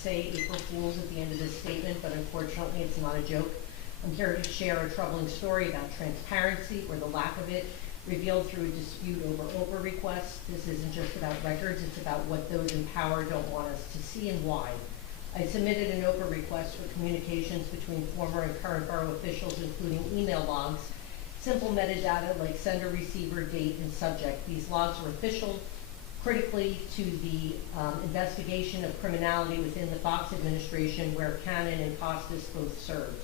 say April Fools at the end of this statement, but unfortunately it's not a joke. I'm here to share a troubling story about transparency, or the lack of it, revealed through a dispute over OPRA requests. This isn't just about records, it's about what those in power don't want us to see and why. I submitted an OPRA request for communications between former and current borough officials, including email logs, simple metadata like sender, receiver, date, and subject. These logs were official, critically to the investigation of criminality within the Fox administration, where Cannon and Costas both served.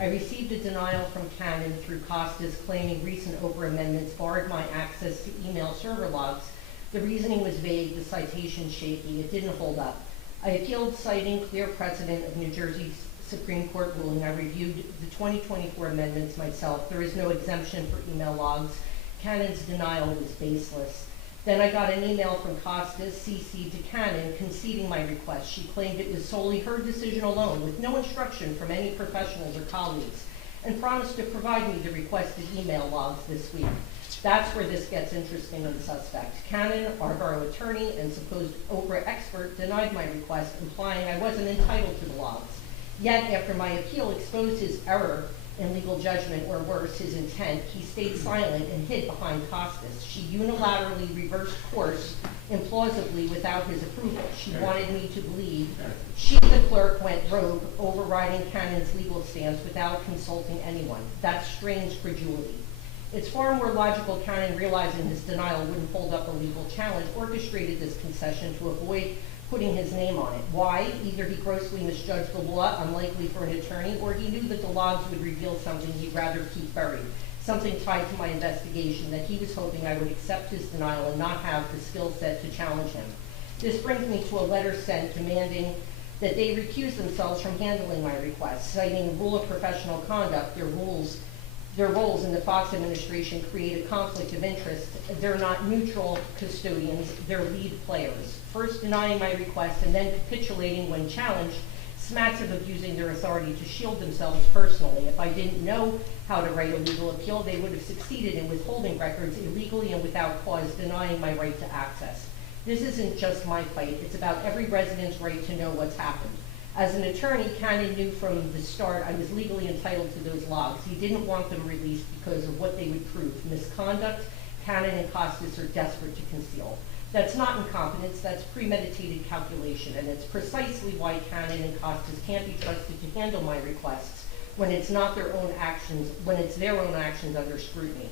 I received a denial from Cannon through Costas, claiming recent OPRA amendments barred my access to email server logs. The reasoning was vague, the citation shaky. It didn't hold up. I appealed, citing clear precedent of New Jersey's Supreme Court ruling. I reviewed the 2024 amendments myself. There is no exemption for email logs. Cannon's denial was baseless. Then I got an email from Costas, CC'd to Cannon, conceding my request. She claimed it was solely her decision alone, with no instruction from any professionals or colleagues, and promised to provide me the requested email logs this week. That's where this gets interesting and suspect. Cannon, our borough attorney and supposed OPRA expert, denied my request, implying I wasn't entitled to the logs. Yet, after my appeal exposed his error in legal judgment, or worse, his intent, he stayed silent and hid behind Costas. She unilaterally reversed course, implausibly without his approval. She wanted me to believe she, the clerk, went rogue, overriding Cannon's legal stance without consulting anyone. That's strange credulity. It's far more logical Cannon, realizing his denial wouldn't hold up a legal challenge, orchestrated this concession to avoid putting his name on it. Why? Either he grossly misjudged the law, unlikely for an attorney, or he knew that the logs would reveal something he'd rather keep buried, something tied to my investigation that he was hoping I would accept his denial and not have the skill set to challenge him. This brings me to a letter sent demanding that they recuse themselves from handling my request, citing the rule of professional conduct. Their roles in the Fox administration create a conflict of interest. They're not neutral custodians, they're lead players. First denying my request and then capitulating when challenged smacks of abusing their authority to shield themselves personally. If I didn't know how to write a legal appeal, they would have succeeded in withholding records illegally and without cause, denying my right to access. This isn't just my fight, it's about every resident's right to know what's happened. As an attorney, Cannon knew from the start I was legally entitled to those logs. He didn't want them released because of what they would prove. Misconduct Cannon and Costas are desperate to conceal. That's not incompetence, that's premeditated calculation, and it's precisely why Cannon and Costas can't be trusted to handle my requests when it's not their own actions, when it's their own actions under scrutiny.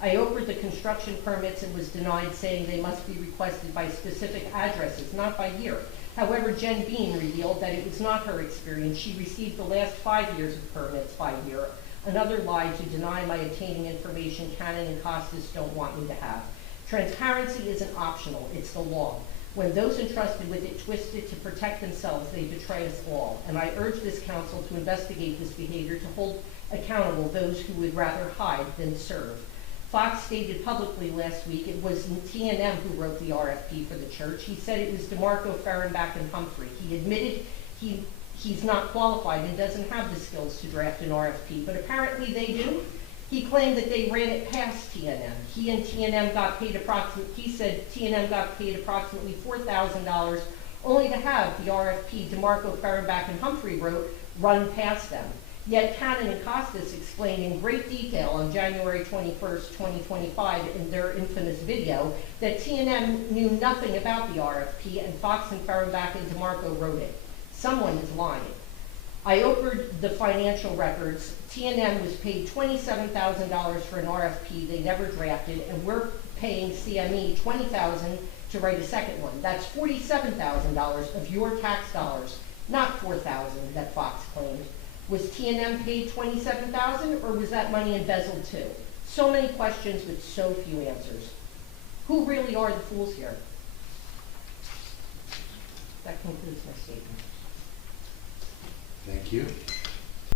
I offered the construction permits and was denied, saying they must be requested by specific addresses, not by year. However, Jen Bean revealed that it was not her experience. She received the last 5 years of permits by year, another lie to deny my obtaining information Cannon and Costas don't want me to have. Transparency isn't optional, it's the law. When those entrusted with it twist it to protect themselves, they betray us all. And I urge this council to investigate this behavior, to hold accountable those who would rather hide than serve. Fox stated publicly last week it was T&M who wrote the RFP for the church. He said it was DeMarco, Fehrenbach, and Humphrey. He admitted he's not qualified and doesn't have the skills to draft an RFP, but apparently they do. He claimed that they ran it past T&M. He and T&M got paid he said T&M got paid approximately $4,000 only to have the RFP DeMarco, Fehrenbach, and Humphrey wrote run past them. Yet Cannon and Costas explained in great detail on January 21st, 2025 in their infamous video that T&M knew nothing about the RFP and Fox and Fehrenbach and DeMarco wrote it. Someone is lying. I offered the financial records. T&M was paid $27,000 for an RFP they never drafted, and we're paying CME $20,000 to write a second one. That's $47,000 of your tax dollars, not $4,000 that Fox claimed. Was T&M paid $27,000, or was that money embezzled too? So many questions with so few answers. Who really are the fools here? That concludes my statement. Thank you.